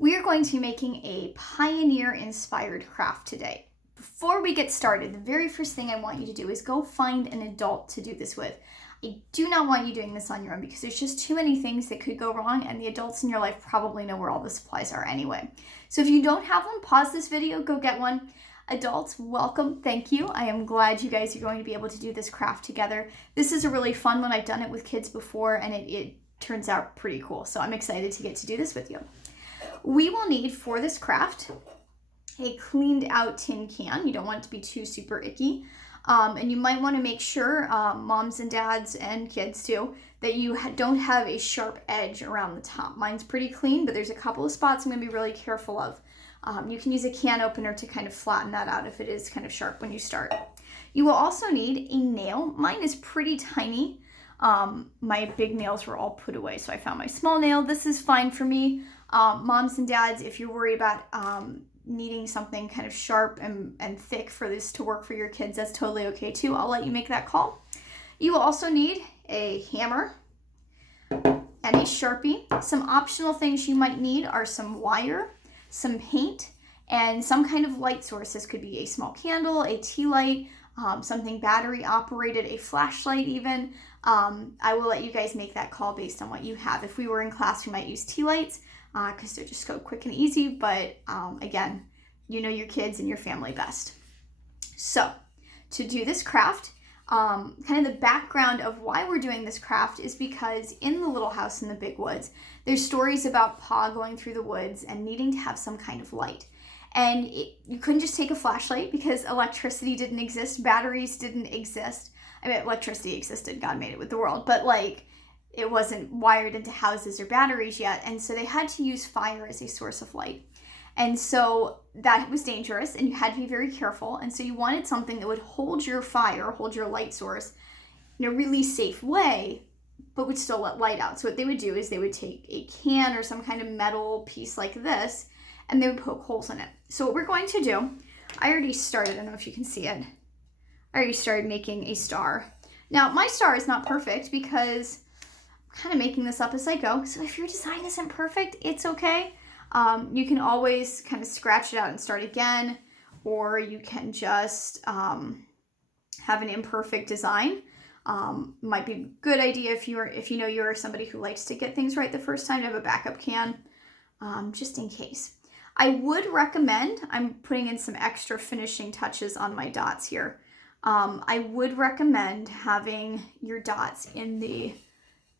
We are going to be making a Pioneer-inspired craft today. Before we get started, the very first thing I want you to do is go find an adult to do this with. I do not want you doing this on your own because there's just too many things that could go wrong, and the adults in your life probably know where all the supplies are anyway. So if you don't have one, pause this video, go get one. Adults, welcome, thank you. I am glad you guys are going to be able to do this craft together. This is a really fun one. I've done it with kids before, and it turns out pretty cool. So I'm excited to get to do this with you. We will need for this craft a cleaned out tin can. You don't want it to be too super icky. And you might want to make sure, moms and dads and kids too, that you don't have a sharp edge around the top. Mine's pretty clean, but there's a couple of spots I'm going to be really careful of. You can use a can opener to kind of flatten that out if it is kind of sharp when you start. You will also need a nail. Mine is pretty tiny. My big nails were all put away, so I found my small nail. This is fine for me. Moms and dads, if you're worried about needing something kind of sharp and thick for this to work for your kids, that's totally okay too. I'll let you make that call. You will also need a hammer and a Sharpie. Some optional things you might need are some wire, some paint, and some kind of light source. This could be a small candle, a tea light, something battery operated, a flashlight even. I will let you guys make that call based on what you have. If we were in class, we might use tea lights because they're just so quick and easy. But again, you know your kids and your family best. So to do this craft, kind of the background of why we're doing this craft is because in the Little House in the Big Woods, there's stories about Pa going through the woods and needing to have some kind of light. And you couldn't just take a flashlight because electricity didn't exist, batteries didn't exist. I mean, electricity existed, God made it with the world, but like it wasn't wired into houses or batteries yet. And so they had to use fire as a source of light. And so that was dangerous and you had to be very careful. And so you wanted something that would hold your fire, hold your light source in a really safe way, but would still let light out. So what they would do is they would take a can or some kind of metal piece like this and they would poke holes in it. So what we're going to do, I already started, I don't know if you can see it. I already started making a star. Now my star is not perfect because I'm kind of making this up as I go. So if your design isn't perfect, it's okay. You can always kind of scratch it out and start again, or you can just have an imperfect design. Might be a good idea if you know you're somebody who likes to get things right the first time to have a backup can, just in case. I would recommend, I'm putting in some extra finishing touches on my dots here. I would recommend having your dots in the,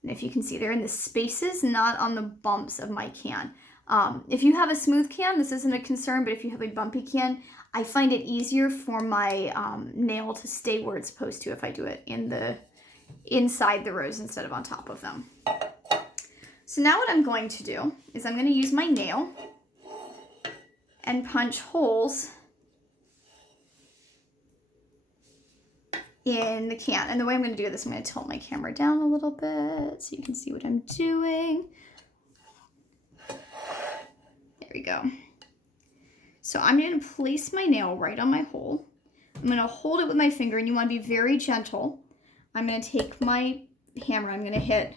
and if you can see, they're in the spaces, not on the bumps of my can. If you have a smooth can, this isn't a concern, but if you have a bumpy can, I find it easier for my nail to stay where it's supposed to if I do it inside the rows instead of on top of them. So now what I'm going to do is I'm going to use my nail and punch holes in the can. And the way I'm going to do this, I'm going to tilt my camera down a little bit so you can see what I'm doing. There we go. So I'm going to place my nail right on my hole. I'm going to hold it with my finger, and you want to be very gentle. I'm going to take my hammer, I'm going to hit,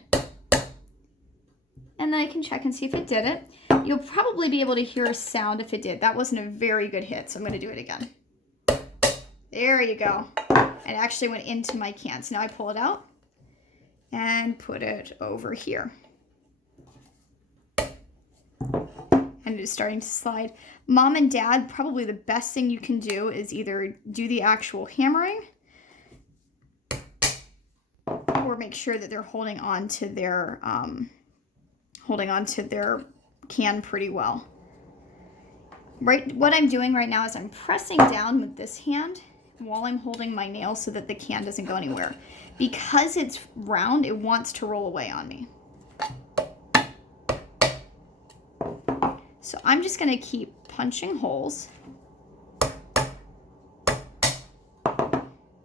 and then I can check and see if it did it. You'll probably be able to hear a sound if it did. That wasn't a very good hit, so I'm going to do it again. There you go. It actually went into my can. So now I pull it out and put it over here. And it is starting to slide. Mom and dad, probably the best thing you can do is either do the actual hammering or make sure that they're holding on to their can pretty well. Right, what I'm doing right now is I'm pressing down with this hand while I'm holding my nail so that the can doesn't go anywhere. Because it's round, it wants to roll away on me. So I'm just going to keep punching holes.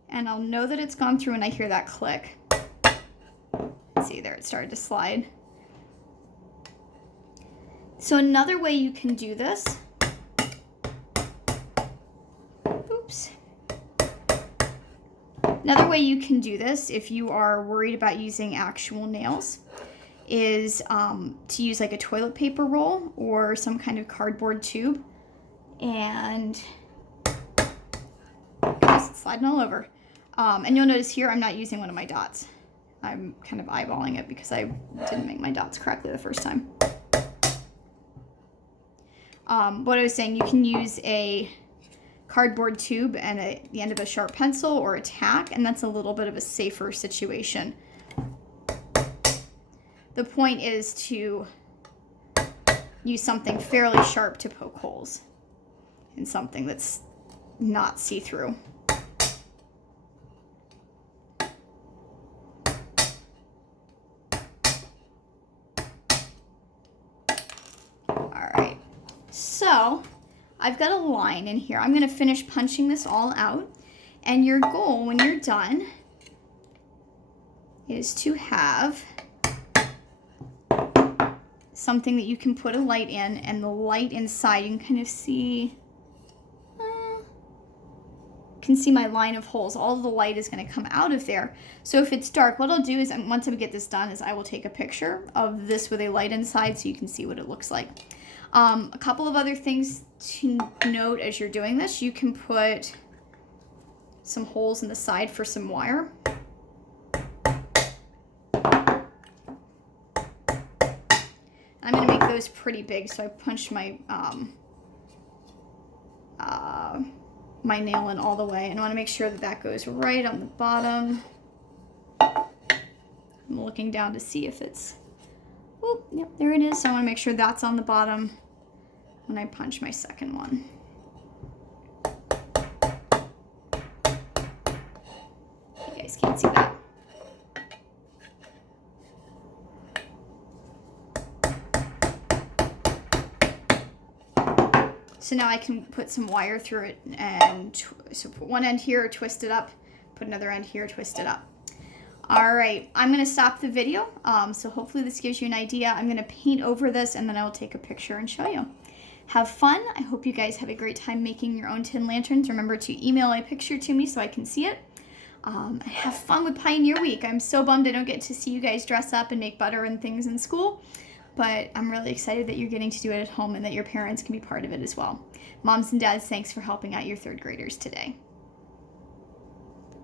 And I'll know that it's gone through when I hear that click. See there, it started to slide. So another way you can do this, Another way you can do this if you are worried about using actual nails is to use like a toilet paper roll or some kind of cardboard tube. And goodness, it's sliding all over. And you'll notice here I'm not using one of my dots. I'm kind of eyeballing it because I didn't make my dots correctly the first time. What I was saying, you can use a cardboard tube and the end of a sharp pencil or a tack, and that's a little bit of a safer situation. The point is to use something fairly sharp to poke holes in something that's not see-through. Alright, so I've got a line in here. I'm going to finish punching this all out, and your goal when you're done is to have something that you can put a light in, and the light inside, you can kind of see, can see my line of holes. All of the light is going to come out of there. So if it's dark, what I'll do is, once I get this done, is I will take a picture of this with a light inside so you can see what it looks like. A couple of other things to note as you're doing this: you can put some holes in the side for some wire. I'm going to make those pretty big, so I punched my my nail in all the way, and I want to make sure that that goes right on the bottom. I'm looking down to see if it's, oh, yep, there it is. So I want to make sure that's on the bottom when I punch my second one. You guys can't see that. So now I can put some wire through it, and so put one end here, twist it up, put another end here, twist it up. All right, I'm gonna stop the video. So hopefully this gives you an idea. I'm gonna paint over this, and then I will take a picture and show you. Have fun. I hope you guys have a great time making your own tin lanterns. Remember to email a picture to me so I can see it. And have fun with Pioneer Week. I'm so bummed I don't get to see you guys dress up and make butter and things in school, but I'm really excited that you're getting to do it at home and that your parents can be part of it as well. Moms and dads, thanks for helping out your third graders today.